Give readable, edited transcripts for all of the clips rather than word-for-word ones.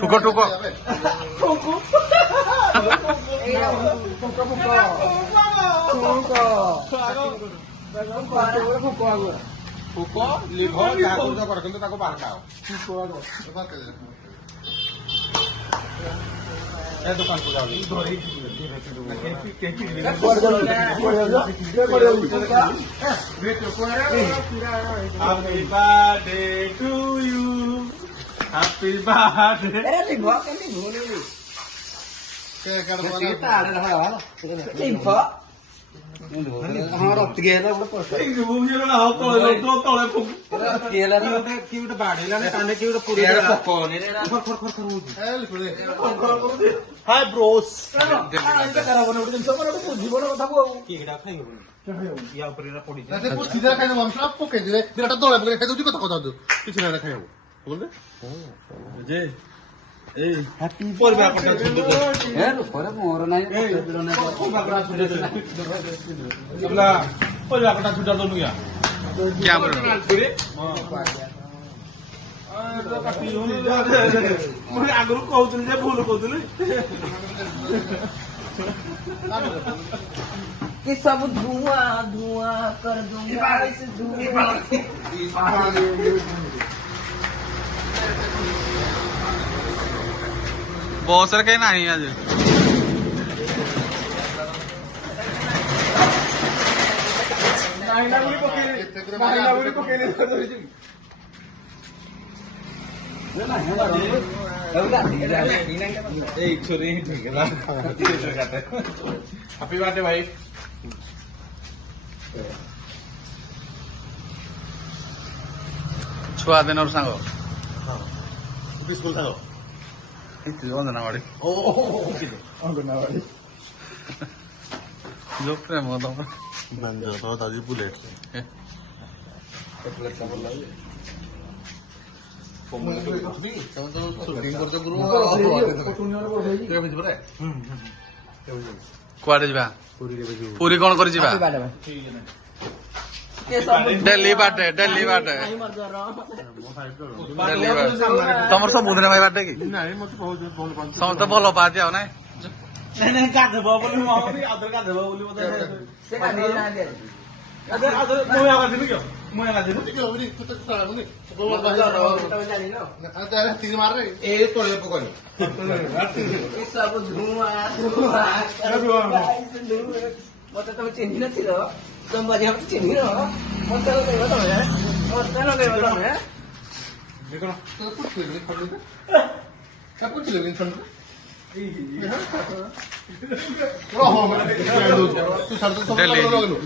ঠুকো ঠুকো ଫୁକ liver ଯାହା କରୁଛ କର କିନ୍ତୁ ତାକୁ ବାରକାଅ ଏ ଦୋକାନକୁ ଯାଉନି happy birthday to you happy birthday hi bros ଆଗରୁ କହୁଥିଲି ଯେ ଭୁଲ କହୁଥିଲି कि सब धुआं धुआं कर दूंगा इस धुआं बहुत सारे कहीं नहीं आज ହାପି ବାର୍ଥଡେ ଭାଇ छुआ दिन और सांग ସ୍କୁଲ ସାଙ୍ଗ अंगनवाड़ी जो प्रेम होता दादी बुलेट कुआडे जा पूरी कौन कर डेली बाटे डेली बाटे तुम सब बुधने भाई बाटे कि समस्त भल पाती आओ ना मत तुम चिन्ह न तुम बढ़िया चिन्ह मत लगे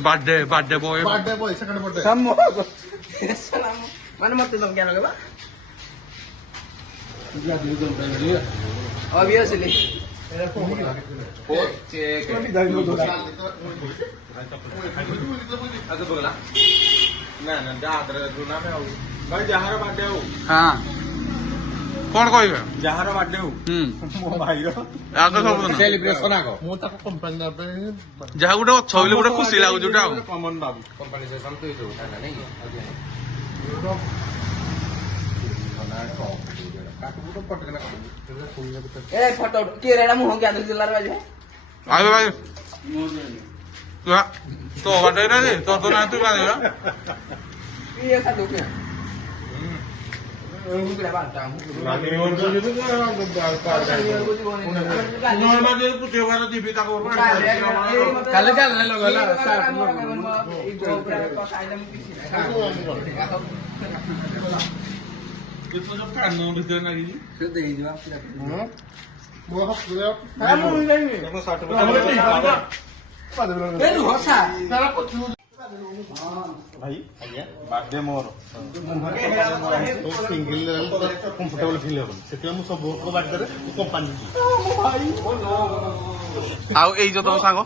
बर्थडे बर्थडे बॉय माने मत तुम क्या लगे ऑब्वियसली ଯାହାର ବାର୍ଥଡେ ହଉ हाँ कौन कहबे ଯାହାର ବାର୍ଥଡେ ହଉ ମୋ ଭାଇର आगे सब ସେଲିବ୍ରେସନ ଆଗ ମୁଁ ତାକୁ କମ୍ପାନୀ ଦେବା ପାଇଁ जहाँ गोटे अच्छ बोले गोटे खुशी लगुच जोटा କମନ ବାବୁ କମ୍ପାନୀ ସେସନ ତୁ ଯୋଉ ନାଇଁ ए फोटो के रेडा मुंह क्या दिल लार बाजे आगे भाई तो बर्थडे ना तो ना तू का ये का दो क्या मुंह बांटा ନର୍ମାଲ ଯଦି ପୁତିବାର ଯିବି ତାକୁ काले चल ले लो गला ସବୁ କାନ ଭିତରେ ଲାଗିଛି से दे दिवा ମୋ ହାତରେ ए होसा ଭାଇ ଆଜ୍ଞା ବାର୍ଥଡେ ମୋର ସିଙ୍ଗଲ କମ୍ଫର୍ଟେବଲ ଫିଲ୍ ହବନି ସେଥିପାଇଁ ମୁଁ ସବୁ ବାର୍ଥଡେ କମ୍ପାନୀ ଆଉ ଏଇ ଯୋଉ ତମ ସାଙ୍ଗ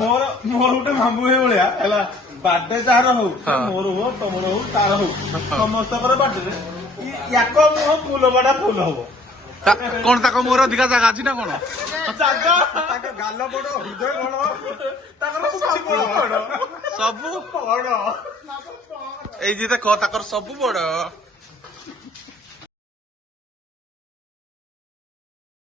ମୋର ମୋର ଗୋଟେ ମାମୁଁ ଭାଇ ଭଳିଆ ହେଲା ବାର୍ଥଡେ ଯାହାର ହଉ ମୋର ହଉ ତମର ହଉ ତାର ହଉ ସମସ୍ତଙ୍କର ବାର୍ଥଡେ ୟାକ ମୁହଁ ଫୁଲ ବଡା ଫୁଲ ହବ କଣ ତାଙ୍କ ମୋର ଅଧିକା ଜାଗା ଅଛି ନା କଣ ଜାଗା ତାଙ୍କ ଗାଲ ବଡ ହୃଦୟ ବଡ ତାଙ୍କର ସବୁ ବଡ ସବୁ ବଡ ଏଇ ଯେ ଦେଖ ତାଙ୍କର ସବୁ ବଡ